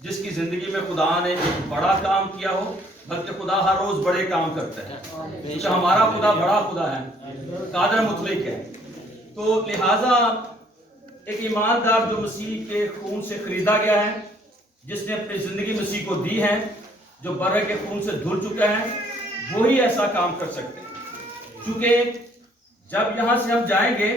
جس کی زندگی میں خدا نے ایک بڑا کام کیا ہو، بلکہ خدا ہر روز بڑے کام کرتا ہے، کیونکہ ہمارا خدا بڑا خدا ہے، قادر مطلق ہے۔ تو لہٰذا ایک ایماندار جو مسیح کے خون سے خریدا گیا ہے، جس نے اپنی زندگی مسیح کو دی ہے، جو برے کے خون سے دھل چکا ہے، وہی ایسا کام کر سکتے ہیں۔ کیونکہ جب یہاں سے ہم جائیں گے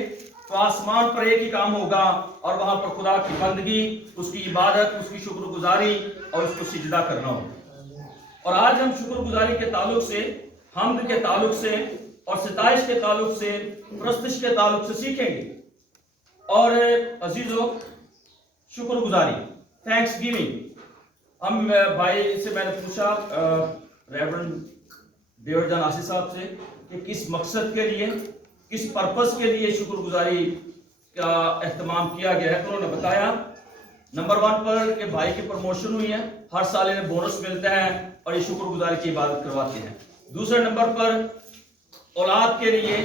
تو آسمان پر ایک ہی کام ہوگا، اور وہاں پر خدا کی بندگی، اس کی عبادت، اس کی شکر گزاری اور اس کو سجدہ کرنا ہوگا۔ اور آج ہم شکر گزاری کے تعلق سے، حمد کے تعلق سے اور ستائش کے تعلق سے، پرستش کے تعلق سے سیکھیں گے۔ اور عزیزو، شکر گزاری، تھینکس گیونگ، ہم بھائی سے میں نے پوچھا ریورنڈ ڈیوڈ جان آصف صاحب سے کہ کس مقصد کے لیے، کس پرپس کے لیے شکر گزاری کا اہتمام کیا گیا ہے، تو انہوں نے بتایا نمبر 1 پر کہ بھائی کی پروموشن ہوئی ہے، ہر سال انہیں بونس ملتا ہے اور یہ شکر گزاری کی عبادت کرواتے ہیں۔ دوسرے نمبر پر اولاد کے لیے،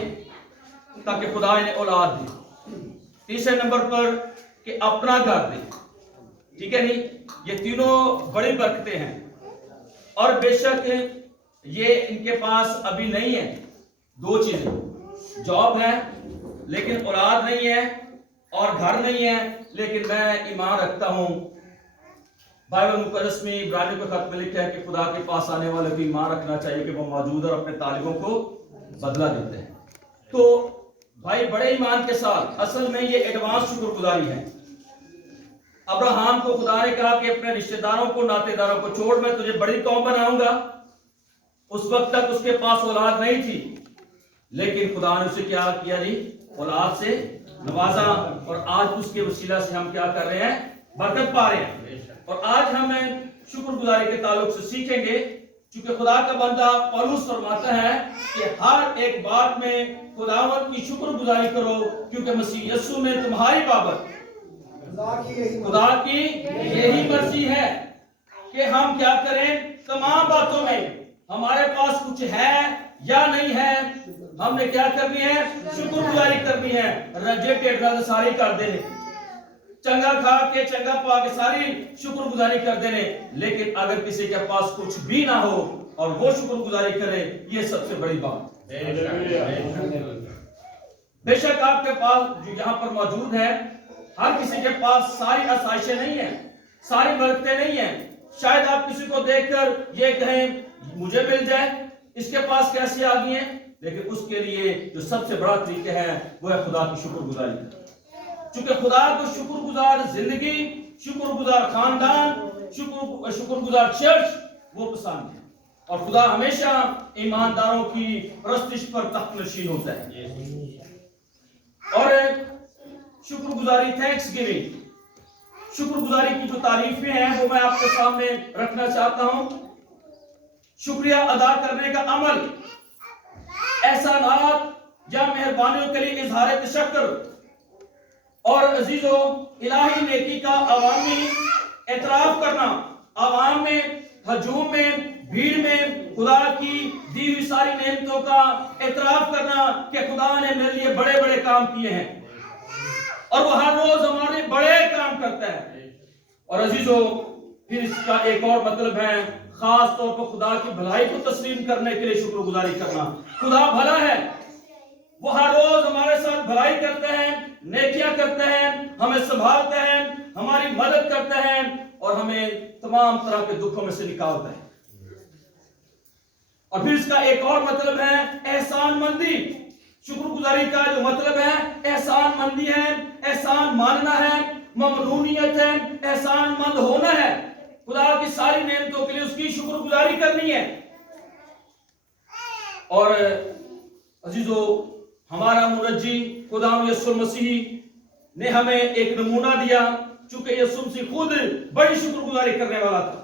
تاکہ خدا انہیں اولاد دے۔ تیسرے نمبر پر کہ اپنا گھر دے، ٹھیک ہے نہیں، یہ تینوں بڑی برکتیں ہیں۔ اور بے شک یہ ان کے پاس ابھی نہیں ہے 2 چیزیں، جاب ہے لیکن اولاد نہیں ہے، اور گھر نہیں ہے، لیکن میں ایمان رکھتا ہوں، بائبل مقدس میں عبرانیوں کے خط میں لکھا ہے کہ خدا کے پاس آنے والے کو ایمان رکھنا چاہیے کہ وہ موجود اور اپنے طالبوں کو بدلہ دیتے ہیں۔ تو بھائی بڑے ایمان کے ساتھ، اصل میں یہ ایڈوانس شکر گزاری ہے۔ ابراہیم کو خدا نے کہا کہ اپنے رشتہ داروں کو، ناطے داروں کو چھوڑ، میں تجھے بڑی قوم بناؤں گا۔ اس وقت تک اس کے پاس اولاد نہیں تھی، لیکن خدا نے اسے کیا کیا جی؟ اولاد سے نوازا، اور آج اس کے وسیلہ سے ہم کیا کر رہے ہیں؟ برکت پا رہے ہیں۔ اور آج ہمیں شکر گزاری کے تعلق سے سیکھیں گے، چونکہ خدا کا بندہ پولس فرماتا ہے کہ ہر ایک بات میں خداوند کی شکر گزاری کرو، کیونکہ مسیح یسوع میں تمہاری بابت خدا کی یہی مرضی ہے کہ ہم کیا کریں؟ تمام باتوں میں ہمارے پاس کچھ ہے یا نہیں ہے، ہم نے کیا کرنی ہے؟ شکر گزاری کرنی ہے۔ رجے ٹیڑھا تو ساری کر دینے، چنگا کھا کے چنگا پا کے ساری شکر گزاری کر دینے، لیکن اگر کسی کے پاس کچھ بھی نہ ہو اور وہ شکر گزاری کرے، یہ سب سے بڑی بات۔ بے شک آپ کے پاس جو یہاں پر موجود ہے، ہر کسی کے پاس ساری آسائشیں نہیں ہیں، ساری برکتیں نہیں ہیں۔ شاید آپ کسی کو دیکھ کر یہ کہیں مجھے مل جائے، اس کے پاس کیسی آ گئی ہیں، لیکن اس کے لیے جو سب سے بڑا طریقہ ہے وہ ہے خدا کی شکر گزاری۔ چونکہ خدا کو شکر گزار زندگی، شکر گزار خاندان، شکر گزار چرچ وہ پسند ہے، اور خدا ہمیشہ ایمانداروں کی پرستش پر تخت نشین ہوتا ہے۔ اور شکر گزاری، تھینکس گیونگ، شکر گزاری کی جو تعریفیں ہیں وہ میں آپ کے سامنے رکھنا چاہتا ہوں۔ شکریہ ادا کرنے کا عمل، احسانات یا مہربانیوں کے لیے اظہار تشکر، اور عزیزو الہی نیکی کا عوامی اعتراف کرنا، عوام میں، ہجوم میں، بھیڑ میں خدا کی دی ہوئی ساری نعمتوں کا اعتراف کرنا کہ خدا نے میرے لیے بڑے بڑے کام کیے ہیں، اور وہ ہر روز ہمارے بڑے کام کرتا ہے۔ اور عزیزو پھر اس کا ایک اور مطلب ہے، خاص طور پر خدا کی بھلائی کو تسلیم کرنے کے لیے شکر گزاری کرنا۔ خدا بھلا ہے، وہ ہر روز ہمارے ساتھ بھلائی کرتے ہیں، نیکیاں کرتے ہیں، ہمیں سنبھالتے ہیں، ہماری مدد کرتے ہیں، اور ہمیں تمام طرح کے دکھوں میں سے نکالتا ہے۔ اور پھر اس کا ایک اور مطلب ہے احسان مندی۔ شکر گزاری کا جو مطلب ہے احسان مندی ہے، احسان ماننا ہے، ممنونیت ہے، احسان مند ہونا ہے، خدا کی ساری نعمتوں کے لیے اس کی شکر گزاری کرنی ہے۔ اور عزیزو ہمارا منجی خدا یسوع مسیح نے ہمیں ایک نمونہ دیا، چونکہ یسوع مسیح خود بڑی شکر گزاری کرنے والا تھا۔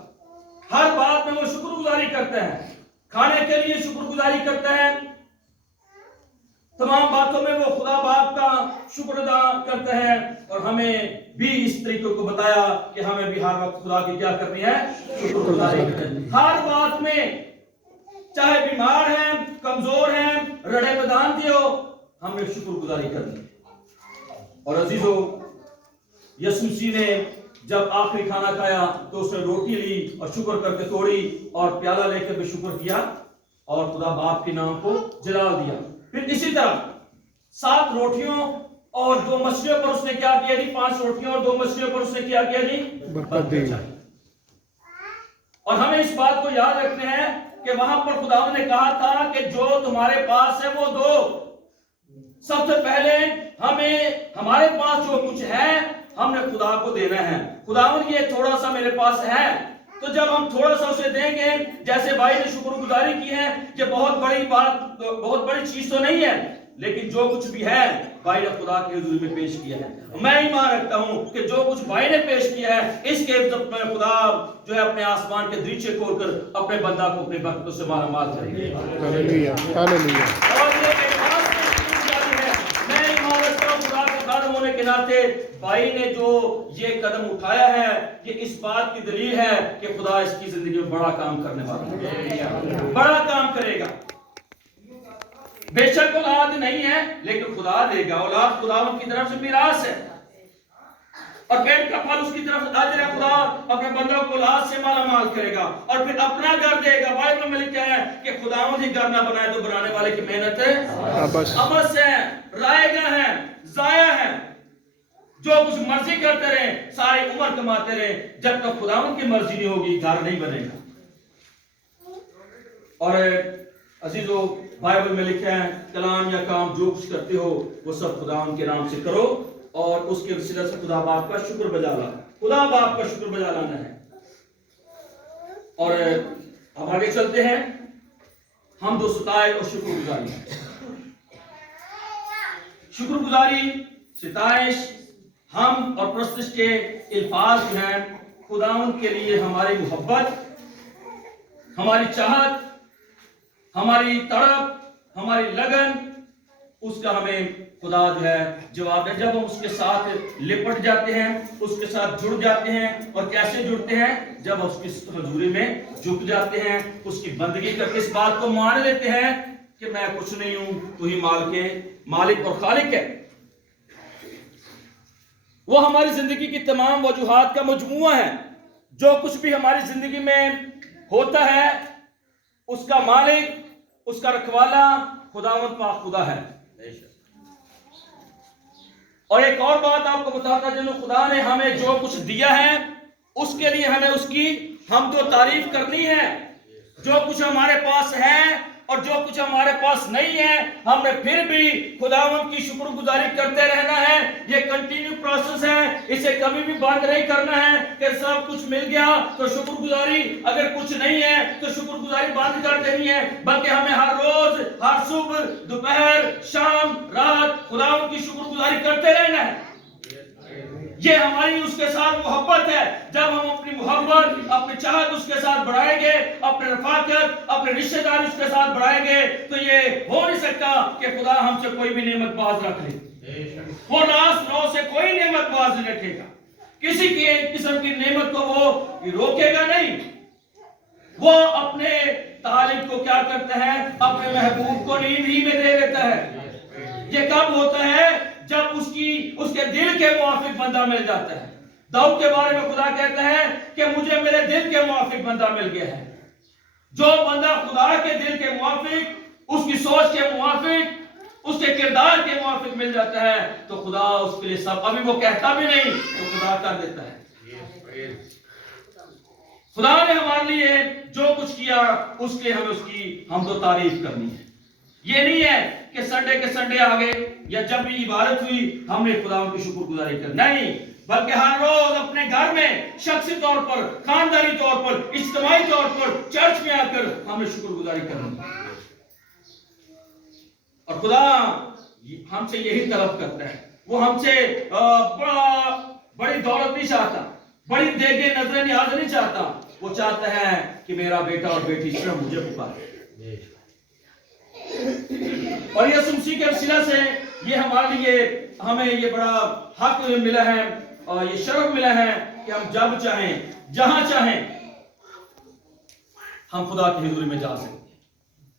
ہر بات میں وہ شکر گزاری کرتا ہے، کھانے کے لیے شکر گزاری کرتا ہے، تمام باتوں میں وہ خدا باپ کا شکر ادا کرتے ہیں، اور ہمیں بھی اس طریقے کو بتایا کہ ہمیں بھی ہر وقت خدا کی کیا کرنی ہے؟ شکر گزاری کرنی ہے۔ ہر بات میں، چاہے بیمار ہیں، کمزور ہیں، رڑے بدان دیو، ہمیں شکر گزاری کرنی ہے۔ اور عزیزو یسوع مسیح نے جب آخری کھانا کھایا تو اس نے روٹی لی اور شکر کر کے توڑی اور پیالہ لے کر بھی شکر کیا اور خدا باپ کے نام کو جلال دیا. پھر اسی طرح 7 روٹیوں اور 2 مچھلیوں پر اس نے کیا کیا جی؟ 5 روٹیوں اور 2 مچھلیوں پر اس نے کیا کیا جی؟ برکت دی. اور ہمیں اس بات کو یاد رکھنا ہے کہ وہاں پر خداوند نے کہا تھا کہ جو تمہارے پاس ہے وہ دو. سب سے پہلے ہمارے پاس جو کچھ ہے ہم نے خدا کو دینا ہے. خداوند یہ تھوڑا سا میرے پاس ہے تو جب ہم تھوڑا سا اسے دیں گے، جیسے بھائی نے شکر گزاری کی ہے کہ بہت بڑی بات، بہت بڑی چیز تو نہیں ہے، لیکن جو کچھ بھی ہے بھائی نے خدا کے حضور میں پیش کیا ہے. میں ایمان رکھتا ہوں کہ جو کچھ بھائی نے پیش کیا ہے اس کے میں خدا جو ہے اپنے آسمان کے دریچے کھول کر اپنے بندہ کو اپنے برکتوں سے مالا مال کرے گا. ہاللیلویہ ہاللیلویہ. اور یہ میں ایمان رکھتا ہوں خدا کا خادم ہونے کے ناطے بھائی نے جو یہ قدم اٹھایا ہے یہ اس بات کی دلیل ہے کہ خدا اس کی زندگی میں بڑا کام کرنے والا ہے، بڑا کام کرے گا. بے شک اولاد نہیں ہے لیکن خدا دے گا. اولاد خداوند کی طرف سے میراث ہے اور پیٹ کا پھل اس کی طرف سے اجر ہے. خدا اپنے بندوں کو اولاد سے مالا مال کرے گا اور پھر اپنا گھر دے گا. بائبل میں لکھا ہے کہ خداوند ہی گھر نہ بنائے تو بنانے والے کی محنت ہے ابس ہے، رائے گاہ ہے، ضائع ہے. جو کچھ مرضی کرتے رہے، ساری عمر کماتے رہے، جب تک خداوند کی مرضی نہیں ہوگی گھر نہیں بنے گا. اور عزیزو بائبل میں لکھا ہے کلام یا کام جو کچھ کرتے ہو وہ سب خداوند کے نام سے کرو اور اس کے وسیلہ سے خدا باپ کا شکر بجا لانا، خدا باپ کا شکر بجا لانا ہے. اور اب آگے چلتے ہیں. ہم دو ستائش اور شکر گزاری. شکر گزاری، ستائش، ہم اور پرستش کے الفاظ جو ہیں خداوند کے لیے ہماری محبت، ہماری چاہت، ہماری تڑپ، ہماری لگن، اس کا ہمیں خدا جو ہے جواب ہے. جب ہم اس کے ساتھ لپٹ جاتے ہیں، اس کے ساتھ جڑ جاتے ہیں. اور کیسے جڑتے ہیں؟ جب ہم اس کی حضوری میں جھک جاتے ہیں، اس کی بندگی کر کے اس بات کو مان لیتے ہیں کہ میں کچھ نہیں ہوں، تو ہی مالک اور خالق ہے. وہ ہماری زندگی کی تمام وجوہات کا مجموعہ ہے. جو کچھ بھی ہماری زندگی میں ہوتا ہے اس کا مالک، اس کا رکھوالا خداوند پاک خدا ہے. اور ایک اور بات آپ کو بتاتا جنو، خدا نے ہمیں جو کچھ دیا ہے اس کے لیے ہمیں اس کی حمد و تعریف کرنی ہے. جو کچھ ہمارے پاس ہے اور جو کچھ ہمارے پاس نہیں ہے ہم نے پھر بھی خداوند کی شکر گزاری کرتے رہنا ہے. یہ کنٹینیو پروسیس ہے، اسے کبھی بھی بند نہیں کرنا ہے کہ سب کچھ مل گیا تو شکر گزاری، اگر کچھ نہیں ہے تو شکر گزاری بند کر دینی ہے. بلکہ ہمیں ہر روز، ہر صبح، دوپہر، شام، رات خداوند کی شکر گزاری کرتے رہنا ہے. یہ ہماری اس کے ساتھ محبت ہے. جب ہم اپنی محبت، اپنی چاہت اس کے ساتھ بڑھائیں گے، اپنے رفاقت، اپنے رشتہ دار اس کے ساتھ بڑھائیں گے تو یہ ہو نہیں سکتا کہ خدا ہم سے کوئی بھی نعمت باز رکھ لے. وہ راست رو سے کوئی نعمت باز نہیں رکھے گا. کسی کی قسم کی نعمت کو وہ روکے گا نہیں. وہ اپنے طالب کو کیا کرتا ہے؟ اپنے محبوب کو نیند ہی میں دے دیتا ہے. یہ کب ہوتا ہے؟ جب اس کے دل کے موافق بندہ مل جاتا ہے. داؤد کے بارے میں خدا کہتا ہے کہ مجھے میرے دل کے موافق بندہ مل گیا ہے. جو بندہ خدا کے دل کے موافق، اس کی سوچ کے موافق، اس کے کردار کے موافق مل جاتا ہے تو خدا اس کے لیے سب، ابھی وہ کہتا بھی نہیں تو خدا کر دیتا ہے. خدا نے ہمارے لیے جو کچھ کیا اس کے ہمیں اس کی حمد و تعریف کرنی ہے. یہ نہیں ہے کہ سنڈے کے سنڈے آ گئے یا جب بھی عبادت ہوئی ہم نے خدا کی شکر گزاری کرنی، نہیں، بلکہ ہر روز اپنے گھر میں شخصی طور پر، خاندانی طور پر، اجتماعی طور پر، چرچ میں آ کر ہم نے شکر گزاری کرنی. اور خدا ہم سے یہی طلب کرتا ہے. وہ ہم سے بڑی دولت نہیں چاہتا، بڑی دیگے نظر نیاز نہیں چاہتا. وہ چاہتا ہے کہ میرا بیٹا اور بیٹی صرف مجھے پکارے. اور یہ مسیح کے وسیلہ سے یہ ہمارے لیے ہمیں یہ بڑا حق ملا ہے اور یہ شرف ملا ہے کہ ہم جب چاہیں، جہاں چاہیں ہم خدا کی حضوری میں جا سکتے ہیں.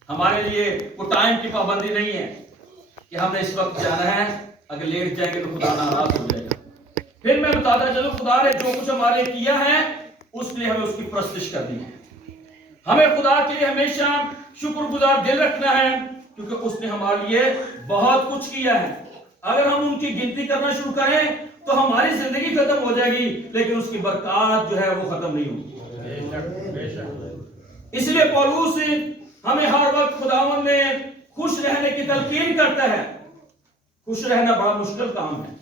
ہمارے لیے وہ ٹائم کی پابندی نہیں ہے کہ ہم نے اس وقت جانا ہے، اگر لیٹ جائیں گے تو خدا ناراض ہو جائے گا. پھر میں بتاتا چلوں خدا نے جو کچھ ہمارے کیا ہے اس لیے ہمیں اس کی پرستش کرنی ہے. ہمیں خدا کے لیے ہمیشہ شکر گزار دل رکھنا ہے کیونکہ اس نے ہمارے لیے بہت کچھ کیا ہے. اگر ہم ان کی گنتی کرنا شروع کریں تو ہماری زندگی ختم ہو جائے گی لیکن اس کی برکات جو ہے وہ ختم نہیں ہوگی. اس لیے پولس ہمیں ہر وقت خداوند میں خوش رہنے کی تلقین کرتا ہے. خوش رہنا بڑا مشکل کام ہے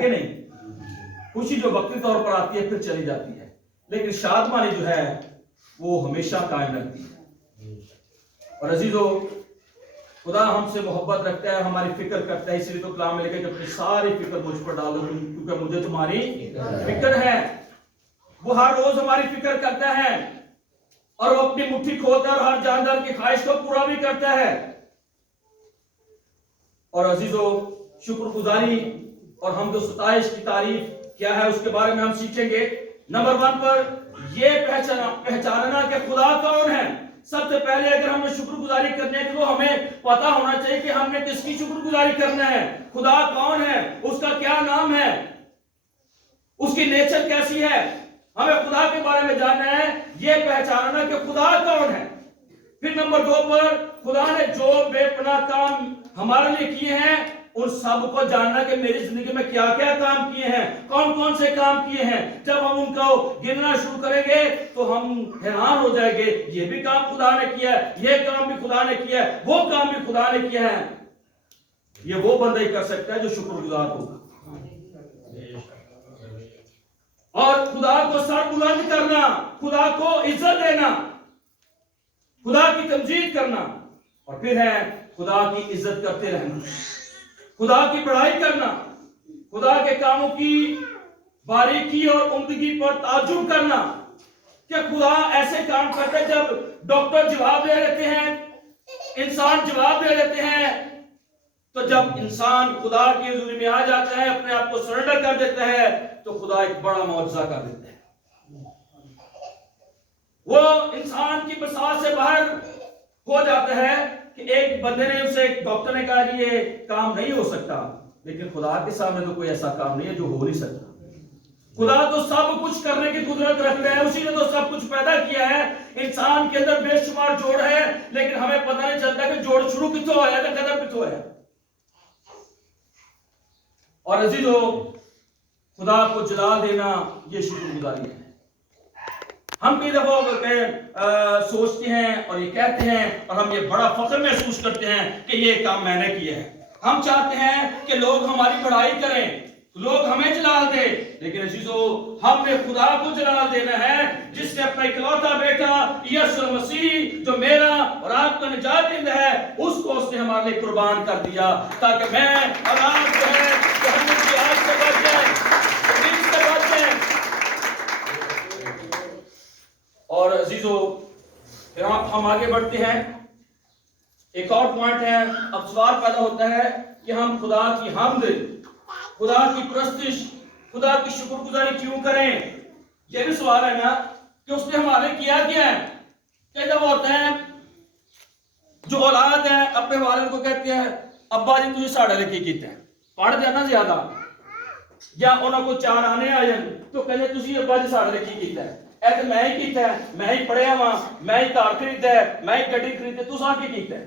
کہ نہیں؟ خوشی جو وقتی طور پر آتی ہے پھر چلی جاتی ہے لیکن شادمانی جو ہے وہ ہمیشہ قائم رہتی ہے. اور عزیزو خدا ہم سے محبت رکھتا ہے, ہماری فکر کرتا ہے, اس لیے تو کلام میں لکھا کہ اپنی ساری فکر مجھ پر ڈالو کیونکہ مجھے تمہاری فکر ہے. وہ ہر روز ہماری فکر کرتا ہے اور وہ اپنی مٹھی کھولتا ہے اور ہر جاندار کی خواہش کو پورا بھی کرتا ہے. اور عزیزو شکر گزاری اور حمد و ستائش کی تعریف کیا ہے اس کے بارے میں ہم سیکھیں گے. نمبر 1 پر یہ پہچاننا کہ خدا کون ہے. سب سے پہلے اگر ہمیں شکر گزاری کرنے کی تو ہمیں پتا ہونا چاہیے کہ ہم نے کس کی شکر گزاری کرنا ہے. خدا کون ہے, اس کا کیا نام ہے, اس کی نیچر کیسی ہے. ہمیں خدا کے بارے میں جاننا ہے, یہ پہچاننا کہ خدا کون ہے. پھر نمبر 2 پر خدا نے جو بے پناہ کام ہمارے لیے کیے ہیں ان سب کو جاننا کہ میری زندگی میں کیا کیا کام کیے ہیں, کون کون سے کام کیے ہیں. جب ہم ان کو گننا شروع کریں گے تو ہم حیران ہو جائیں گے, یہ بھی کام خدا نے کیا ہے, یہ کام بھی خدا نے کیا ہے, وہ کام بھی خدا نے کیا ہے. یہ وہ بندہ ہی کر سکتا ہے جو شکر گزار ہوگا. اور خدا کو سر بلند کرنا, خدا کو عزت دینا, خدا کی تمجید کرنا, اور پھر ہے خدا کی عزت کرتے رہنا, خدا کی بڑائی کرنا, خدا کے کاموں کی باریکی اور عمدگی پر تعجب کرنا کہ خدا ایسے کام کرتے ہیں. جب ڈاکٹر جواب دے لیتے ہیں, انسان جواب دے لیتے ہیں, تو جب انسان خدا کی حضوری میں آ جاتا ہے, اپنے آپ کو سرنڈر کر دیتا ہے, تو خدا ایک بڑا معجزہ کر دیتا ہے. وہ انسان کی بساط سے باہر ہو جاتا ہے کہ ایک بندے نے اسے, ایک ڈاکٹر نے کہا کہ یہ کام نہیں ہو سکتا, لیکن خدا کے سامنے تو کوئی ایسا کام نہیں ہے جو ہو نہیں سکتا. خدا تو سب کچھ کرنے کی قدرت رکھتا ہے, اسی نے تو سب کچھ پیدا کیا ہے. انسان کے اندر بے شمار جوڑ ہے لیکن ہمیں پتہ نہیں چلتا کہ جوڑ شروع کتوں آیا تھا, قدر کتوں ہے. اور عزیزو خدا کو جلال دینا یہ شکر گزاری ہے. ہم کئی دفعہ سوچتے ہیں اور یہ کہتے ہیں اور ہم یہ بڑا فخر محسوس کرتے ہیں کہ یہ کام میں نے کیا ہے. ہم چاہتے ہیں کہ لوگ ہماری بڑائی کریں, لوگ ہمیں جلال دیں, لیکن عزیزو ہم نے خدا کو جلال دینا ہے جس نے اپنا اکلوتا بیٹا یسوع مسیح جو میرا اور آپ کا نجات دہندہ ہے اس کو اس نے ہمارے لیے قربان کر دیا تاکہ میں اور آپ جو ہے جہنم کی آگ سے بچ جائیں, زمین سے بچ جائیں. اور عزیزو پھر ہم آگے بڑھتے ہیں. ایک اور پوائنٹ ہے, اب سوال پیدا ہوتا ہے کہ ہم خدا کی حمد, خدا کی پرستش, خدا کی شکر گزاری کیوں کریں. یہ بھی سوال ہے نا کہ اس نے ہمارے کیا ہے. کئی دفعہ ہوتا ہے جو اولاد ہے اپنے والد کو کہتے ہیں ابا جی تجھے ساڑھے لکھی کیتے ہیں, پڑھ جانا زیادہ, یا انہوں کو 4 آنے آ جائیں تو کہتے تجھے ابا جی ساڑھے لکھی کیتے ہیں. ایسے میں ہی کیتا ہے, میں ہی پڑھیا ہوا, میں ہی کار خریدا ہے, میں ہی گڈی خریدے, تو سا کی کیتا ہے.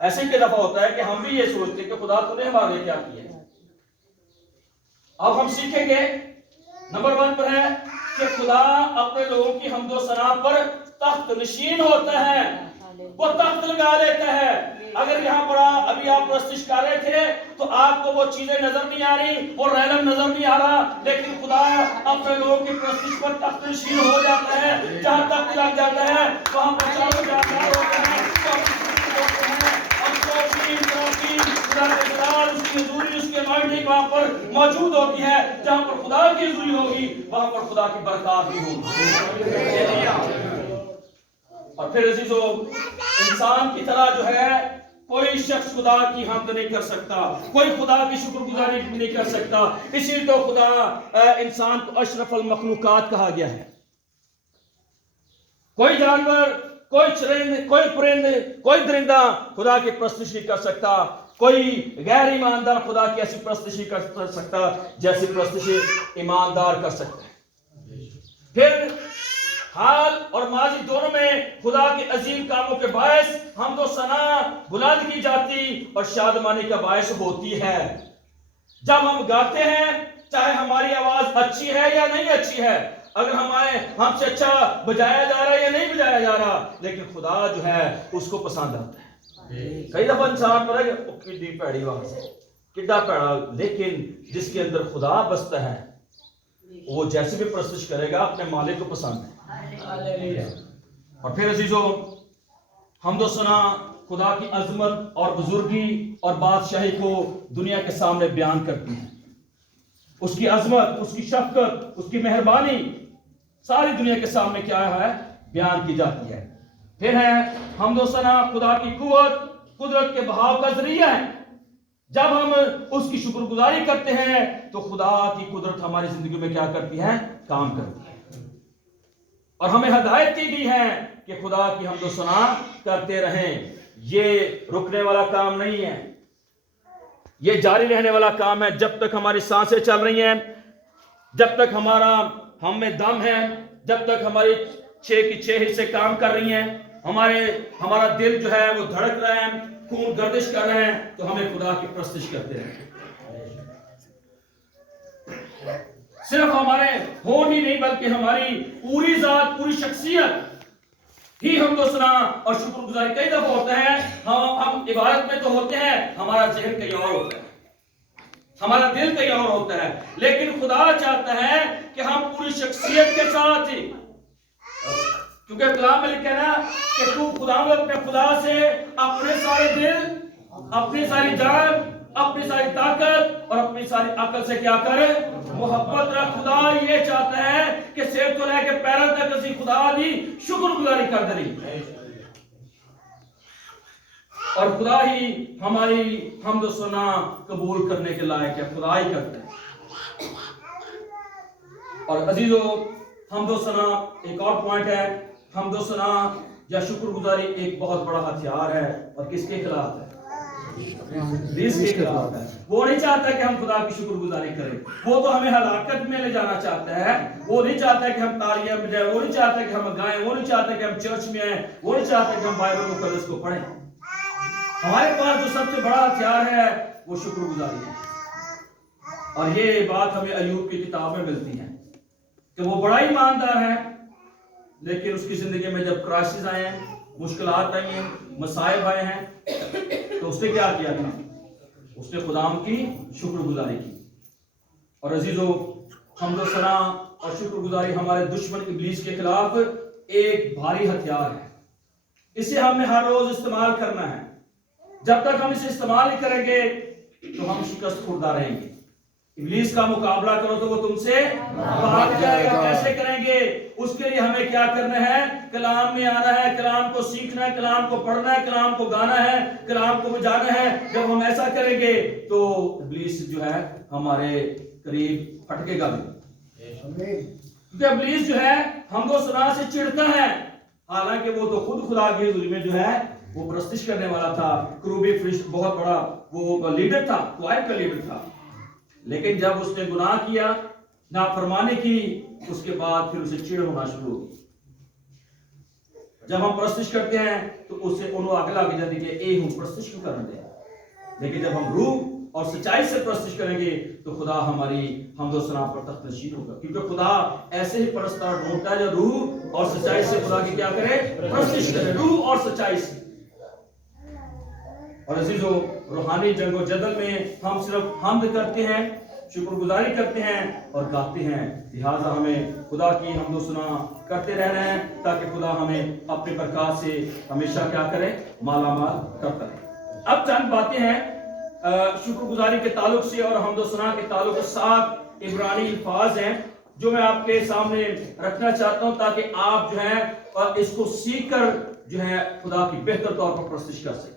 ایسے ہی دفعہ ہوتا ہے کہ ہم بھی یہ سوچتے ہیں کہ خدا تو نے ہمارے لیے کیا کیا ہے. اب ہم سیکھیں گے. نمبر 1 پر ہے کہ خدا اپنے لوگوں کی حمد و ثنا پر تخت نشین ہوتا ہے, وہ تخت لگا لیتا ہے. اگر یہاں پر ابھی آپ پرستش کر رہے تھے تو آپ کو وہ چیزیں نظر نہیں آ رہی اور ریلم نظر نہیں آ رہا, لیکن خدا اپنے لوگوں کی پرستش پر تخت نشین ہو جاتا ہے. جہاں تخت لگ جاتا ہے وہاں پر چاروں جانور ہوتے ہیں, اس کی حضوری, اس کے مائنڈنگ وہاں پر موجود ہوتی ہے. جہاں پر خدا کی حضوری ہوگی وہاں پر خدا کی برکات بھی ہوگی. اور پھر عزیزو انسان کی طرح جو ہے کوئی شخص خدا کی حمد نہیں کر سکتا, کوئی خدا کی شکر گزاری نہیں کر سکتا. اسی تو خدا انسان کو اشرف المخلوقات کہا گیا ہے. کوئی جانور, کوئی چرند, کوئی پرند, کوئی درندہ خدا کی پرستش نہیں کر سکتا کوئی غیر ایماندار خدا کی ایسی پرستش نہیں کر سکتا جیسی پرستش ایماندار کر سکتا ہے۔ پھر حال اور ماضی دونوں میں خدا کے عظیم کاموں کے باعث حمد و ثنا بلند کی جاتی اور شادمانی کا باعث ہوتی ہے۔ جب ہم گاتے ہیں، چاہے ہماری آواز اچھی ہے یا نہیں اچھی ہے، اگر ہم سے اچھا بجایا جا رہا ہے یا نہیں بجایا جا رہا، لیکن خدا جو ہے اس کو پسند آتا ہے۔ کئی دفعہ انسان پر کڈی پیڑی آواز ہے، کڈا پیڑا، لیکن جس کے اندر خدا بستا ہے وہ جیسے بھی پرستش کرے گا اپنے مالک کو پسند ہے۔ اور پھر عزیزو، حمد و ثنا خدا کی عظمت اور بزرگی اور بادشاہی کو دنیا کے سامنے بیان کرتی ہے۔ اس کی عظمت، اس کی شفقت، اس کی مہربانی ساری دنیا کے سامنے کیا ہے؟ بیان کی جاتی ہے۔ پھر ہے حمد و ثنا خدا کی قوت، قدرت کے بہاؤ کا ذریعہ ہے۔ جب ہم اس کی شکر گزاری کرتے ہیں تو خدا کی قدرت ہماری زندگی میں کیا کرتی ہے؟ کام کرتی ہے۔ اور ہمیں ہدایت دی گئی ہے کہ خدا کی حمد و ثنا کرتے رہیں۔ یہ رکنے والا کام نہیں ہے، یہ جاری رہنے والا کام ہے۔ جب تک ہماری سانسیں چل رہی ہیں، جب تک ہم میں دم ہے، جب تک ہماری 6 کی 6 حصے کام کر رہی ہیں، ہمارا دل جو ہے وہ دھڑک رہا ہے، خون گردش کر رہے ہیں، تو ہمیں خدا کی پرستش کرتے رہیں۔ صرف ہمارے ہون ہی نہیں بلکہ ہماری پوری ذات، پوری شخصیت ہی حمد و ثنا اور شکر گزاری۔ کئی دفعہ ہوتا ہے ہم عبادت میں تو ہوتے ہیں، ہمارا ذہن کہیں اور ہوتا ہے، ہمارا دل کہیں اور ہوتا ہے، لیکن خدا چاہتا ہے کہ ہم پوری شخصیت کے ساتھ ہی، کیونکہ کلام میں لکھا ہے نا کہ تو خداوند اپنے خدا سے اپنے سارے دل، اپنی ساری جان، اپنی ساری طاقت اور اپنی ساری عقل سے کیا کرے؟ محبت رکھ۔ خدا یہ چاہتا ہے کہ سر تو لے کے پیروں تک اسی خدا دی شکر گزاری کر دیں، اور خدا ہی ہماری حمد و ثنا قبول کرنے کے لائق ہے، خدا ہی کرتا ہے۔ اور عزیزو، حمد و ثنا ایک اور پوائنٹ ہے، حمد و ثنا یا شکر گزاری ایک بہت بڑا ہتھیار ہے، اور کس کے خلاف ہے؟ ابلیس کے خلاف ہے۔ وہ نہیں چاہتا کہ ہم خدا کی شکر گزاری کریں، وہ تو ہمیں ہلاکت میں لے جانا چاہتا ہے۔ وہ نہیں چاہتا کہ ہم تالیاں بجائیں، وہ نہیں چاہتا کہ ہم گائیں، وہ نہیں چاہتا کہ ہم چرچ میں آئیں، وہ نہیں چاہتا کہ ہم بائبل مقدس کو پڑھیں۔ ہمارے پاس جو سب سے بڑا ہتھیار ہے وہ شکر گزاری ہے، اور یہ بات ہمیں ایوب کی کتاب میں ملتی ہے کہ وہ بڑا ایماندار ہے، لیکن اس کی زندگی میں جب کرائسس آئے ہیں، مشکلات آئی ہیں، مصائب آئے ہیں، تو اس نے کیا کیا تھا؟ اس نے خدا کی شکر گزاری کی۔ اور عزیزو، حمد و ثنا اور شکر گزاری ہمارے دشمن ابلیس کے خلاف ایک بھاری ہتھیار ہے۔ اسے ہمیں ہر روز استعمال کرنا ہے۔ جب تک ہم اسے استعمال نہیں کریں گے تو ہم شکست خوردہ رہیں گے۔ ابلیس کا مقابلہ کرو تو وہ تم سے بھاگ جائے گا۔ کیسے کریں گے؟ اس کے لیے ہمیں کیا کرنا ہے؟ کلام میں آنا ہے، کلام کو سیکھنا ہے، کلام کو پڑھنا ہے، کلام کو گانا ہے، کلام کو بجانا ہے۔ جب ہم ایسا کریں گے تو ابلیس جو ہے ہمارے قریب پھٹکے گا بھی، کیونکہ ابلیس جو ہے حمد و ثنا سے چڑھتا ہے، حالانکہ وہ تو خود خدا کی حضوری میں جو ہے وہ پرستش کرنے والا تھا، کروبی فرشت بہت بڑا وہ لیڈر تھا، قائد کا لیڈر تھا۔ لیکن جب اس نے گناہ کیا، نافرمانی کی، اس کے بعد پھر اسے چڑ ہونا شروع ہوگی۔ جب ہم پرستش کرتے ہیں تو اسے انہوں آگے لگے جاتی کہ اے ہوں پرستش کیوں کرنے دیں، لیکن جب ہم روح اور سچائی سے پرستش کریں گے تو خدا ہماری حمد و ثنا پر تخت نشین ہوگا، کیونکہ خدا ایسے ہی پرستار ڈھونڈتا ہے جو روح اور سچائی سے خدا کی کیا کرے؟ پرستش کرے، روح اور سچائی سے۔ اور عزیزو، روحانی جنگ و جدل میں ہم صرف حمد کرتے ہیں، شکر گزاری کرتے ہیں اور گاتے ہیں، لہٰذا ہمیں خدا کی حمد و ثنا کرتے رہنا ہے تاکہ خدا ہمیں اپنے برکات سے ہمیشہ کیا کرے؟ مالا مال کرتا ہے۔ اب چند باتیں ہیں شکر گزاری کے تعلق سے اور حمد و ثنا کے تعلق سے 7 عبرانی الفاظ ہیں جو میں آپ کے سامنے رکھنا چاہتا ہوں تاکہ آپ جو ہے اس کو سیکھ کر جو ہے خدا کی بہتر طور پر پرستش کر سکیں۔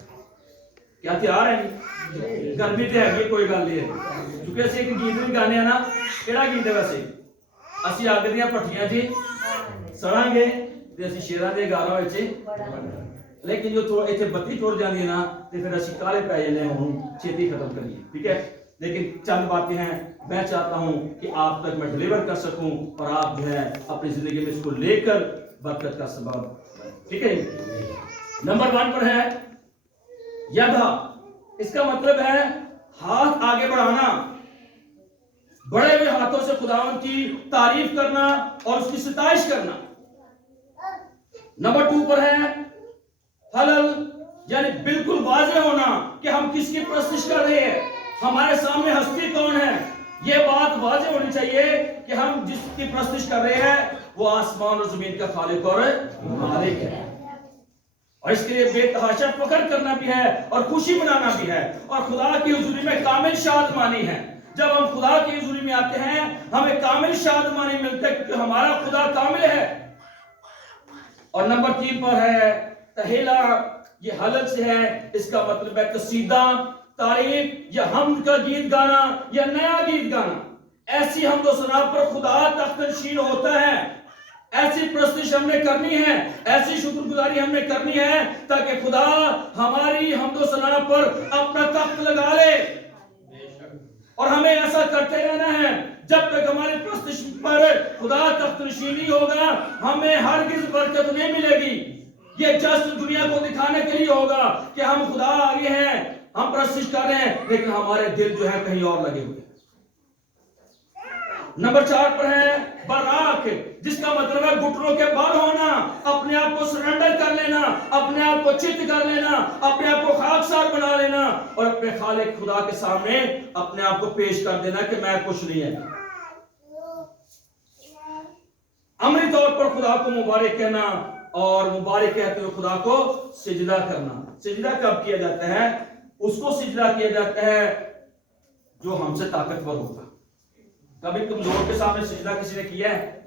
کیا تیار ہے؟ گرمی تے ہے کوئی گل نہیں ہے، کیونکہ اسی ایک گیت بھی گانے نا، کیڑا گیت ہے ویسے؟ اسی اگ دیاں پٹھیاں جی سڑاں گے تے اسی شیراں دے گاراں وچ لیکن جو تھوڑا ایتھے بتی ٹوٹ جاندی ہے نا تو پھر اسی کالے پہ جانے ہوں چھیتی ختم کریے. ٹھیک ہے, لیکن چند باتیں ہیں میں چاہتا ہوں کہ آپ تک میں ڈلیور کر سکوں اور آپ جو ہے اپنی زندگی میں اس کو لے کر برکت کا سبب. ٹھیک ہے, نمبر 1 پر ہے یدھا. اس کا مطلب ہے ہاتھ آگے بڑھانا, بڑے ہوئے ہاتھوں سے خداوند کی تعریف کرنا اور اس کی ستائش کرنا. نمبر 2 پر ہے حلل, یعنی بالکل واضح ہونا کہ ہم کس کی پرستش کر رہے ہیں, ہمارے سامنے ہستی کون ہے. یہ بات واضح ہونی چاہیے کہ ہم جس کی پرستش کر رہے ہیں وہ آسمان اور زمین کا خالق اور مالک ہے, اور اس کے لیے بے تحاشا فخر کرنا بھی ہے اور خوشی منانا بھی ہے, اور خدا کی حضوری میں کامل شادمانی ہے. جب ہم خدا کی حضوری میں آتے ہیں ہمیں کامل شادمانی ملتا ہے کیونکہ ہمارا خدا کامل ہے. اور نمبر 3 پر ہے تہیلا, یہ حلل سے ہے, اس کا مطلب ہے قصیدہ, تعریف یا حمد کا گیت گانا یا نیا گیت گانا. ایسی حمد و ثنا پر خدا تخت نشین ہوتا ہے, ایسی پرستش ہم نے کرنی ہے, ایسی شکر گزاری ہم نے کرنی ہے تاکہ خدا ہماری حمد و ثنا پر اپنا تخت لگا لے. اور ہمیں ایسا کرتے رہنا ہے جب تک ہماری پرستش پر خدا تخت نشین نہیں ہوگا ہمیں ہرگز برکت نہیں ملے گی. یہ جسٹ دنیا کو دکھانے کے لیے ہوگا کہ ہم خدا آگے ہیں, ہم پرستش کر رہے ہیں, لیکن ہمارے دل جو ہے کہیں اور لگے ہوئے. نمبر 4 پر ہے براک, جس کا مطلب ہے گھٹنوں کے بل ہونا, اپنے آپ کو سرنڈر کر لینا, اپنے آپ کو چت کر لینا, اپنے آپ کو خاکسار بنا لینا اور اپنے خالق خدا کے سامنے اپنے آپ کو پیش کر دینا کہ میں کچھ نہیں ہے. عملی طور پر خدا کو مبارک کہنا اور مبارک کہتے ہوئے خدا کو سجدہ کرنا. سجدہ کب کیا جاتا ہے؟ اس کو سجدہ کیا جاتا ہے جو ہم سے طاقتور ہوگا. کبھی کمزور کے سامنے سجدہ کسی نے کیا ہے؟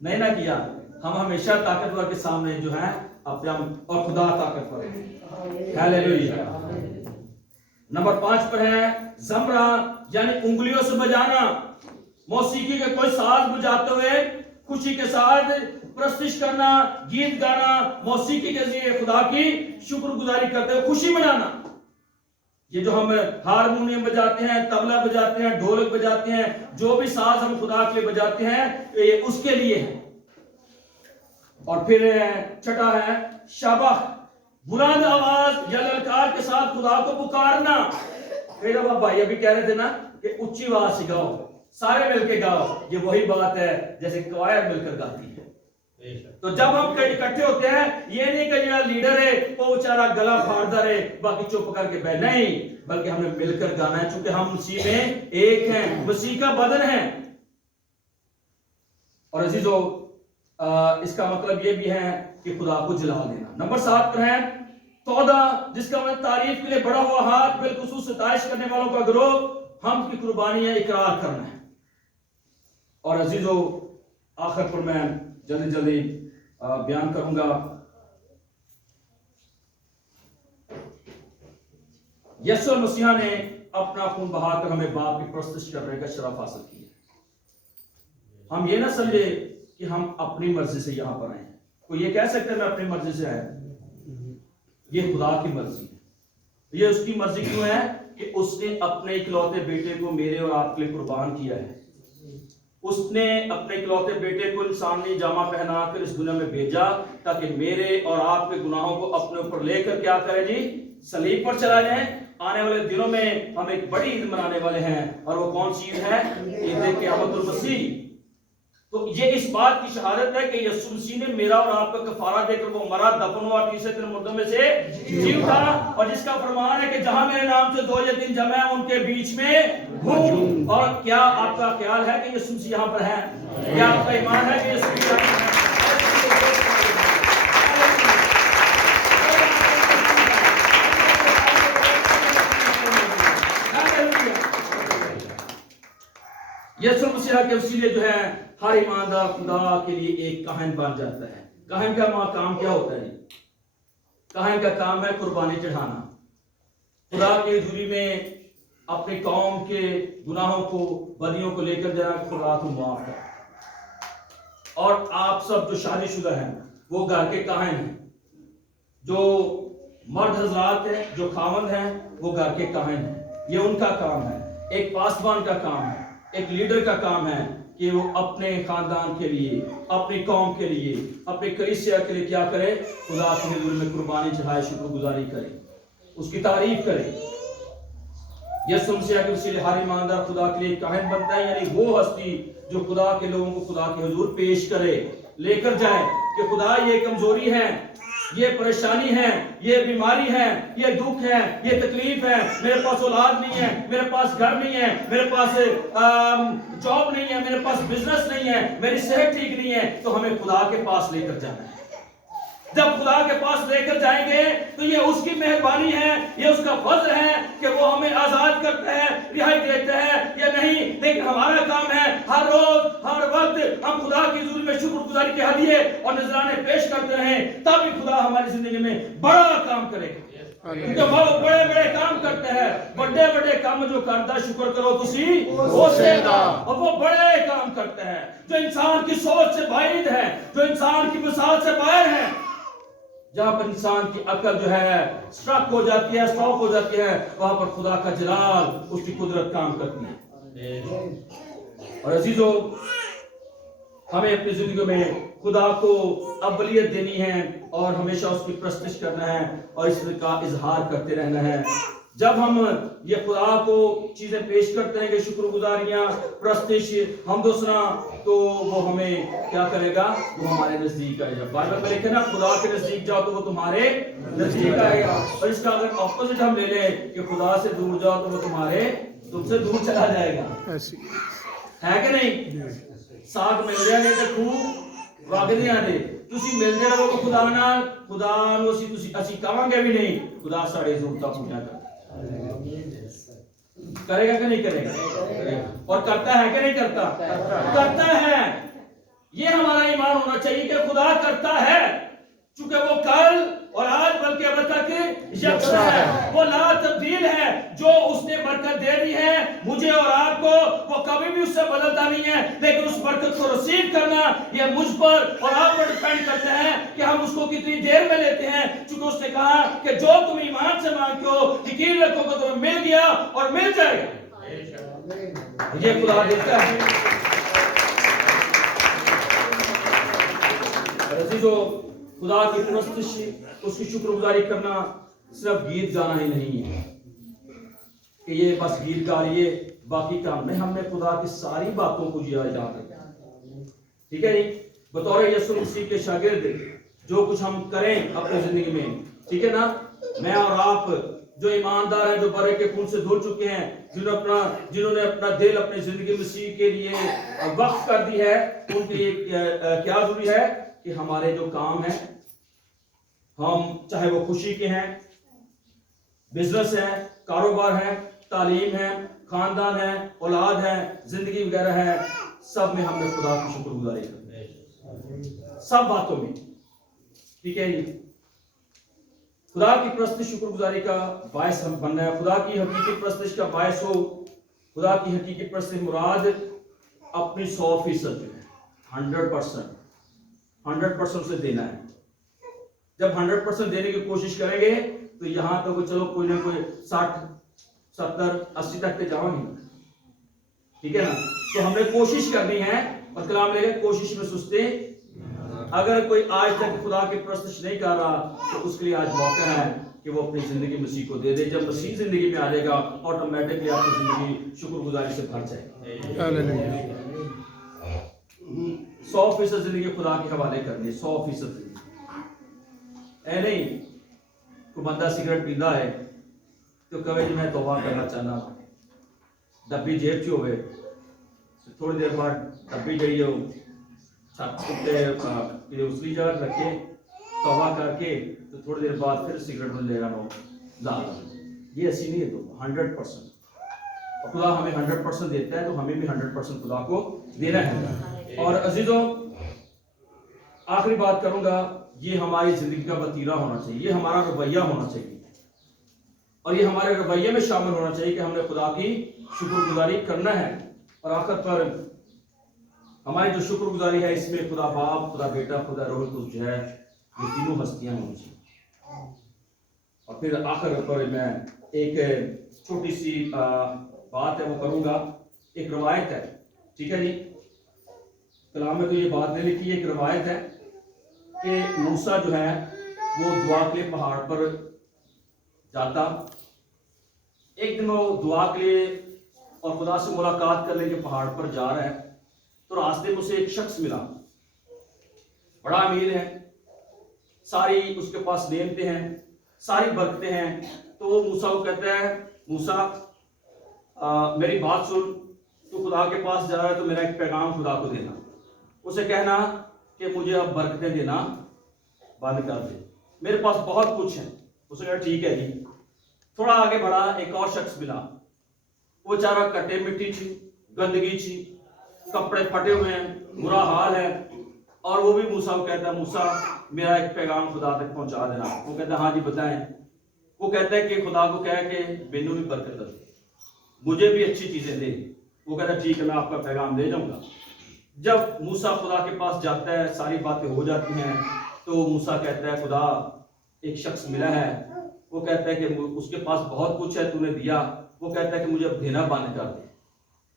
نہیں نہ کیا. ہم ہمیشہ طاقتور کے سامنے جو ہے اپنے اور خدا طاقتور ہے. ہیلیلویا. نمبر 5 پر ہے زمرہ, یعنی انگلیوں سے بجانا, موسیقی کے کوئی ساز بجاتے ہوئے خوشی کے ساتھ پرستش کرنا, گیت گانا, موسیقی کے ذریعے خدا کی شکر گزاری کرتے ہوئے خوشی منانا. یہ جو ہم ہارمونیم بجاتے ہیں, طبلہ بجاتے ہیں, ڈھولک بجاتے ہیں, جو بھی ساز ہم خدا کے لیے بجاتے ہیں یہ اس کے لیے ہے. اور پھر چھٹا ہے شبح, بلند آواز یا للکار کے ساتھ خدا کو پکارنا. پھر اب بھائی ابھی کہہ رہے تھے نا کہ اونچی آواز سے گاؤ, سارے مل کے گاؤ. یہ وہی بات ہے جیسے کوائر مل کر گاتی ہے. تو جب ہم اکٹھے ہوتے ہیں یہ نہیں کہ جو لیڈر ہے وہ بیچارہ گلا پھاڑتا رہے باقی چپ کر کے بیٹھ, نہیں, بلکہ ہمیں مل کر گانا ہے چونکہ ہم مسیح میں ایک ہیں, مسیح کا بدن ہے. اور عزیزو اس کا مطلب یہ بھی ہے کہ خدا کو جلال دینا. نمبر 7 پر ہے تودا, جس کا مطلب تعریف کے لیے بڑا ہوا ہاتھ, بالخصوص ستائش کرنے والوں کا گروہ, ہم کی قربانیاں اقرار کرنا ہے. اور عزیزو آخر پر میں جلدی بیان کروں گا. یسوع مسیح نے اپنا خون بہا کر ہمیں باپ کی پرستش کرنے کا شرف حاصل کیا. ہم یہ نہ سمجھے کہ ہم اپنی مرضی سے یہاں پر آئے ہیں. کوئی یہ کہہ سکتا ہے میں اپنی مرضی سے آیا, یہ خدا کی مرضی ہے. یہ اس کی مرضی کیوں ہے کہ اس نے اپنے اکلوتے بیٹے کو میرے اور آپ کے لیے قربان کیا ہے. اس نے اپنے اکلوتے بیٹے کو انسانی جامہ پہنا کر اس دنیا میں بھیجا تاکہ میرے اور آپ کے گناہوں کو اپنے اوپر لے کر کیا کرے جی, صلیب پر چلا جائیں. آنے والے دنوں میں ہم ایک بڑی عید منانے والے ہیں, اور وہ کون سی عید ہے؟ عید قیامت المسیح. تو یہ اس بات کی شہادت ہے کہ یسوع مسیح نے میرا اور آپ کا کفارہ دے کر وہ مرا, دفن ہوا, تیسرے دن مردوں میں سے جی اٹھا, اور جس کا فرمان ہے کہ جہاں میرے نام سے 2 یا 3 جمع ہیں ان کے بیچ میں ہوں. اور کیا آپ کا خیال ہے کہ یسوع مسیح یہاں پر ہے؟ کیا آپ کا ایمان ہے کہ یسوع مسیح یہاں پر ہے؟ یسوع مسیح کے وسیلے جو ہے ہر ایماندار خدا کے لیے ایک کاہن بن جاتا ہے. کاہن کا کام کیا ہوتا ہے؟ کاہن کا کام ہے قربانی چڑھانا, خدا کی حضوری میں اپنی قوم کے گناہوں کو, بدیوں کو لے کر جانا, خدا کو معاف کر. اور آپ سب جو شادی شدہ ہیں وہ گھر کے کاہن ہیں, جو مرد حضرات ہیں، جو خاوند ہیں، وہ گھر کے کاہن ہیں، یہ ان کا کام ہے۔ ایک پاسبان کا کام ہے، ایک لیڈر کا کام ہے کہ وہ اپنے خاندان کے لیے، اپنی قوم کے لیے، اپنے کلیسیا کے لیے کیا کرے؟ خدا کے حضور میں قربانی چڑھائے، شکر گزاری کرے، اس کی تعریف کرے۔ یسوع مسیح کے وسیلے ہر ایماندار خدا کے لیے کاہن بنتا ہے، یعنی وہ ہستی جو خدا کے لوگوں کو خدا کے حضور پیش کرے، لے کر جائے کہ خدا یہ کمزوری ہے، یہ پریشانی ہے، یہ بیماری ہے، یہ دکھ ہے، یہ تکلیف ہے، میرے پاس اولاد نہیں ہے، میرے پاس گھر نہیں ہے، میرے پاس جاب نہیں ہے، میرے پاس بزنس نہیں ہے، میری صحت ٹھیک نہیں ہے، تو ہمیں خدا کے پاس لے کر جانا ہے۔ جب خدا کے پاس لے کر جائیں گے تو یہ اس کی مہربانی ہے، یہ اس کا فضل ہے کہ وہ ہمیں آزاد کرتا ہے، رہائی دیتا ہے یا نہیں، لیکن ہمارا کام ہے ہر روز ہر وقت ہم خدا کی حضور میں شکر گزاری کے ہدیے اور نذرانے پیش کرتے رہیں، تب خدا ہماری زندگی میں بڑا کام کرے گا، کیونکہ وہ بڑے بڑے کام کرتے ہیں، بڑے بڑے کام جو کرتا شکر کرو تسی ہو سے گا، اور وہ بڑے کام کرتے ہیں جو انسان کی سوچ سے بعید ہے، جو انسان کی مثال سے باہر ہے۔ جہاں پر انسان کی عقل جو ہے سٹرک ہو جاتی ہے، سٹاپ ہو جاتی ہے، وہاں پر خدا کا جلال، اس کی قدرت کام کرتی ہے۔ اور عزیزو، ہمیں اپنی زندگی میں خدا کو اولیت دینی ہے اور ہمیشہ اس کی پرستش کرنا ہے اور اس کا اظہار کرتے رہنا ہے۔ جب ہم یہ خدا کو چیزیں پیش کرتے ہیں کہ شکر گزاریاں، پرستش، حمد و ثنا، تو وہ ہمیں کیا کرے گا؟ وہ ہمارے نزدیک آئے گا۔ بائبل میں لکھا ہے نا، خدا کے نزدیک جاؤ تو وہ تمہارے نزدیک آئے گا۔ اور اس کا اگر اپوزٹ ہم لے لیں کہ خدا سے دور جاؤ تو وہ تم سے دور چلا جائے گا، ہے کہ نہیں؟ ساگ مل جائے گا تو خوب واگدی آنے، تسی ملتے رہو گے خدا نال، خدا نو اسی کہاں گے بھی نہیں، خدا ساڑے ضرورتہ پوچھا کرے گا کہ نہیں کرے گا؟ اور کرتا ہے کہ نہیں کرتا؟ کرتا ہے۔ یہ ہمارا ایمان ہونا چاہیے کہ خدا کرتا ہے، چونکہ وہ کل اور آج بلکہ اب تک یکساں ہے، وہ لا تبدیل ہے۔ جو اس نے برکت دے دی ہے مجھے اور آپ کو، وہ کبھی بھی اس سے بدلتا نہیں ہے، لیکن اس برکت کو رسیو کرنا یہ مجھ پر اور آپ پر ڈیپینڈ کرتا ہے کہ ہم اس کو کتنی دیر میں لیتے ہیں، چونکہ اس نے کہا کہ جو تم ایمان سے مانگتے ہو یقین رکھو کہ تمہیں مل گیا اور مل جائے گا۔ یہ خدا دیتا ہے۔ عزیزو، خدا کی پرستش، اس کی شکر گزاری کرنا صرف گیت گانا ہی نہیں ہے کہ یہ بس گیت گا لیے باقی کام نہیں، ہم نے خدا کی ساری باتوں کو یاد رکھنا، ٹھیک ہے نہیں؟ بطور یسوع مسیح کے شاگرد جو کچھ ہم کریں اپنی زندگی میں، ٹھیک ہے نا، میں اور آپ جو ایماندار ہیں، جو برے کے خون سے دھل چکے ہیں، جنہوں نے اپنا دل اپنی زندگی مسیح کے لیے وقف کر دی ہے، ان کے لیے کیا ضروری ہے کہ ہمارے جو کام ہیں، ہم چاہے وہ خوشی کے ہیں، بزنس ہیں، کاروبار ہیں، تعلیم ہے، خاندان ہے، اولاد ہے، زندگی وغیرہ ہے، سب میں ہم نے خدا کی شکر گزاری کرنی ہے، سب باتوں میں، ٹھیک ہے جی؟ خدا کی پرستش شکر گزاری کا باعث ہم بننا ہے۔ خدا کی حقیقی پرستش کا باعث ہو، خدا کی حقیقی پرستش مراد اپنی 100% جو ہے 100% سے دینا ہے۔ جب 100% دینے کی کوشش کریں گے تو یہاں تو چلو کوئی نہ کوئی 60 70 80 تک کے جاؤ نہیں، ٹھیک ہے نا؟ تو ہم نے کوشش کرنی ہے، اور کلام لے گا کوشش میں سستے۔ اگر کوئی آج تک خدا کی پرستش نہیں کر رہا تو اس کے لیے آج موقع ہے کہ وہ اپنی زندگی مسیح کو دے دے۔ جب مسیح زندگی میں آ جائے گا آٹومیٹکلی آپ کی زندگی شکر گزاری سے بھر جائے گی۔ 100% زندگی خدا کے حوالے کرنی ہے، 100% زندگی۔ اے نہیں کوئی بندہ سگریٹ پیندا ہے تو کہے جی میں توبہ کرنا چاہنا، ڈبی جیب چ ہوئے، تھوڑی دیر بعد ڈبی جڑی ہو چھت تے اسلی جگہ رکھے، توبہ کر کے تو تھوڑی دیر بعد پھر سگریٹ میں لے رہا لا، یہ ایسی نہیں ہے۔ تو 100% خدا ہمیں 100% دیتا ہے تو ہمیں بھی 100% خدا کو دینا ہے۔ اور عزیزوں، آخری بات کروں گا، یہ ہماری زندگی کا وتیرہ ہونا چاہیے، یہ ہمارا رویہ ہونا چاہیے، اور یہ ہمارے رویے میں شامل ہونا چاہیے کہ ہم نے خدا کی شکر گزاری کرنا ہے۔ اور آخر پر ہماری جو شکر گزاری ہے اس میں خدا باپ، خدا بیٹا، خدا روح القدس جو ہے، یہ تینوں ہستیاں ہونی چاہیے۔ اور پھر آخر پر میں ایک چھوٹی سی بات ہے وہ کروں گا. ایک روایت ہے, ٹھیک ہے جی, کلام میں تو یہ بات نہیں لکھی ہے, ایک روایت ہے کہ موسیٰ جو ہے وہ دعا کے پہاڑ پر جاتا. ایک دن وہ دعا کے لیے اور خدا سے ملاقات کرنے کے پہاڑ پر جا رہا ہے, تو راستے میں اسے ایک شخص ملا, بڑا امیر ہے, ساری اس کے پاس نعمتیں ہیں, ساری برکتیں ہیں. تو وہ موسیٰ کو کہتا ہے, موسیٰ میری بات سن, تو خدا کے پاس جا رہا ہے تو میرا ایک پیغام خدا کو دینا, اسے کہنا کہ مجھے اب برکتیں دینا بند کر دے, میرے پاس بہت کچھ ہے. اس نے کہا ٹھیک ہے جی. تھوڑا آگے بڑھا, ایک اور شخص ملا, وہ بیچارہ کٹے مٹی چھی, گندگی چھی, کپڑے پھٹے ہوئے ہیں, برا حال ہے. اور وہ بھی موسیٰ کو کہتا ہے, موسیٰ میرا ایک پیغام خدا تک پہنچا دینا. وہ کہتا ہے ہاں جی بتائیں. وہ کہتا ہے کہ خدا کو کہہ کہ مینوں بھی برکت دے, مجھے بھی اچھی چیزیں دے. وہ کہتا ہے ٹھیک ہے میں آپ کا پیغام دے جاؤں گا. جب موسیٰ خدا کے پاس جاتا ہے, ساری باتیں ہو جاتی ہیں, تو موسیٰ کہتا ہے خدا ایک شخص ملا ہے, وہ کہتا ہے کہ اس کے پاس بہت کچھ ہے, تو نے دیا. وہ کہتا ہے کہ مجھے اب دینا بند کر دے.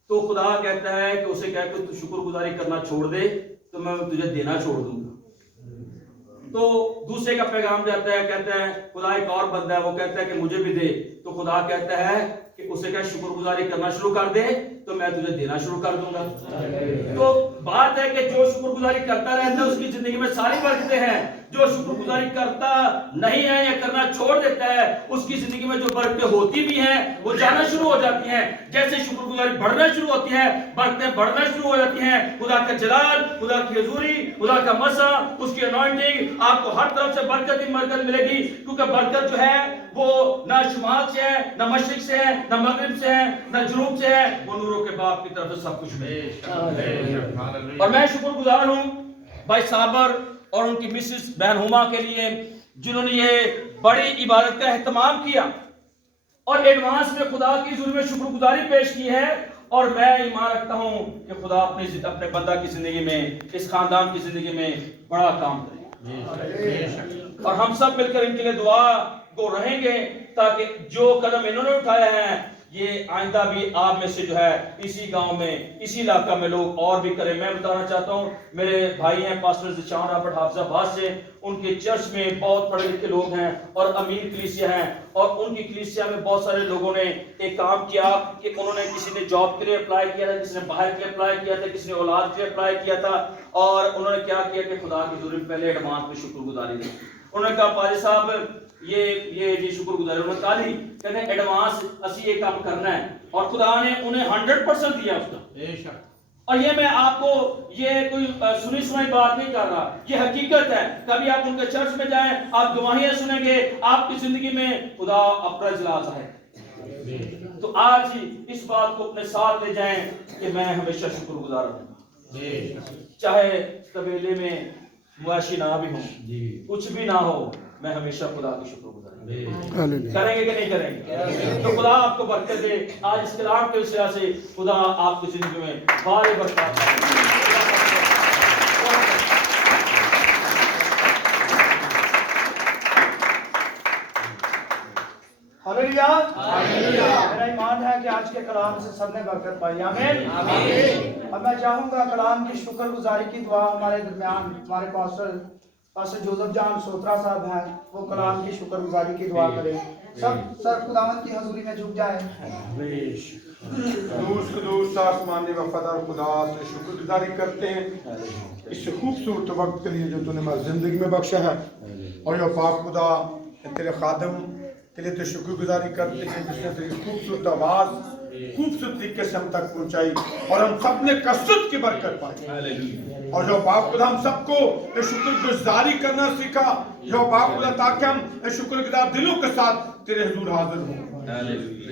تو خدا کہتا ہے کہ اسے کہہ کہ تو شکر گزاری کرنا چھوڑ دے تو میں تجھے دینا چھوڑ دوں گا. تو دوسرے کا پیغام جاتا ہے, کہتا ہے خدا ایک اور بندہ ہے, وہ کہتا ہے کہ مجھے بھی دے. تو خدا کہتا ہے کہ اسے کہہ شکر گزاری کرنا شروع کر دے تو میں تجھے دینا شروع کر دوں گا. تو بات ہے کہ جو شکر گزاری کرتا رہتا ہے اس کی زندگی میں ساری برکتیں ہیں. جو شکر گزاری کرتا نہیں ہے یا کرنا چھوڑ دیتا ہے, اس کی زندگی میں جو برکتیں ہوتی بھی ہیں وہ جانا شروع ہو جاتی ہیں. جیسے شکر گزاری بڑھنا شروع ہوتی ہے, برکتیں بڑھنا شروع ہو جاتی ہیں. خدا کا جلال, خدا کی حضوری, خدا کا مزہ, اس کی انوائنٹنگ آپ کو ہر طرف سے برکت ہی برکت ملے گی. کیونکہ برکت جو ہے وہ نہ شمال سے ہے, نہ مشرق سے ہے, نہ مغرب سے ہے, نہ جنوب سے ہے, وہ نوروں کے باپ کی طرف سے سب کچھ ہے. اور میں شکر گزار ہوں بھائی صابر اور ان کی مسز بہن ہما کے لیے, جنہوں نے یہ بڑی عبادت کا اہتمام کیا اور ایڈوانس میں خدا کی حضور میں شکر گزاری پیش کی ہے. اور میں ایمان رکھتا ہوں کہ خدا اپنے بندہ کی زندگی میں, اس خاندان کی زندگی میں بڑا کام کرے. اور ہم سب مل کر ان کے لیے دعا کو رہیں گے تاکہ جو قدم انہوں نے اٹھایا ہے یہ آئندہ بھی آپ میں سے جو ہے اسی گاؤں میں, اسی علاقہ میں لوگ اور بھی کریں. میں بتانا چاہتا ہوں, میرے بھائی ہیں پاسٹر ذیشان رابرٹ حافظ آباد سے, ان کے چرچ میں بہت پڑھے لکھے لوگ ہیں اور امیر کلیسیا ہیں. اور ان کی کلیسیا میں بہت سارے لوگوں نے ایک کام کیا کہ انہوں نے, کسی نے جاب کے لیے اپلائی کیا تھا, کسی نے باہر کے لیے اپلائی کیا تھا, کسی نے اولاد کے لیے اپلائی کیا تھا. اور انہوں نے کیا کیا کہ خدا کی حضور میں پہلے ایڈوانس میں شکر گزاری دی. انہوں نے کہا پادری صاحب یہ جی شکر گزاری, انہوں نے کہا نہیں, کہتے ہیں ایڈوانس اسی یہ کام کرنا ہے. اور خدا نے انہیں 100% دیا اس کا. اور یہ میں آپ کو یہ کوئی سنی سنائی بات نہیں کر رہا, یہ حقیقت ہے. کبھی آپ ان کے چرچ میں جائیں, آپ گواہیاں سنیں گے, آپ کی زندگی میں خدا اپنا جلال ظاہر. تو آج ہی اس بات کو اپنے ساتھ لے جائیں کہ میں ہمیشہ شکر گزار رہوں, چاہے قبیلے میں مویشی نہ بھی ہوں, کچھ بھی نہ ہو, میں ہمیشہ خدا کی شکر گزار کریں گے کہ نہیں کریں گے. تو خدا آپ کو برکت دے. آج اس کلام کے وسیلہ سے خدا آپ کی زندگی میں بارے برکات دے. ہلیلویا. میرا ایمان ہے کہ آج کے کلام سے سب نے برکت پائی. آمین. اب میں چاہوں گا کلام کی شکر گزاری کی دعا ہمارے درمیان ہمارے پاسٹر جوزف جان سوترا صاحب ہیں, وہ کلام کی شکر گزاری کی دعا کریں. سب سر خداوند کی حضوری میں جھک جائیں. قدوس آسمانی وفادار خدا سے شکر گزاری کرتے ہیں اس خوبصورت وقت کے لیے جو تو نے ہماری زندگی میں بخشا ہے. اور یہ پاک خدا تیرے خادم کے لیے تو شکر گزاری کرتے ہیں جس نے تیری خوبصورت آواز خوبصورت طریقے سے ہم تک پہنچائی اور ہم سب نے کثرت کی برکت پائی. اور جو پاک خدا ہم سب کو شکر گزاری کرنا سکھا, جو پاک خدا تاکہ ہم شکر گزار دلوں کے ساتھ تیرے حضور حاضر ہوں.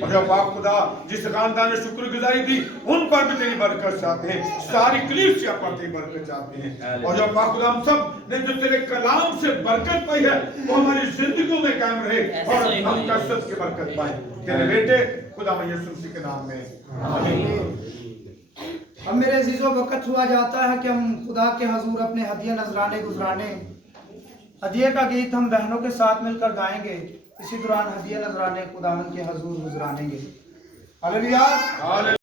اور جو پاک خدا جس خاندان نے شکر گزاری دی ان پر بھی تیری برکت چاہتے ہیں, ساری کلیسیا پر تیری برکت چاہتے ہیں. اور جو پاک خدا ہم سب نے جو تیرے کلام سے برکت پائی ہے وہ ہماری زندگیوں میں قائم رہے اور ہم کثرت کی برکت پائیں تیرے بیٹے خدا یسوع مسیح کے نام میں آمین. اب میرے عزیزوں وقت ہوا جاتا ہے کہ ہم خدا کے حضور اپنے ہدیہ نذرانے گزرانے ہدیے کا گیت ہم بہنوں کے ساتھ مل کر گائیں گے، اسی دوران ہدیہ نذرانے خداوند کے حضور گزرانیں گے۔ ہلیلویا۔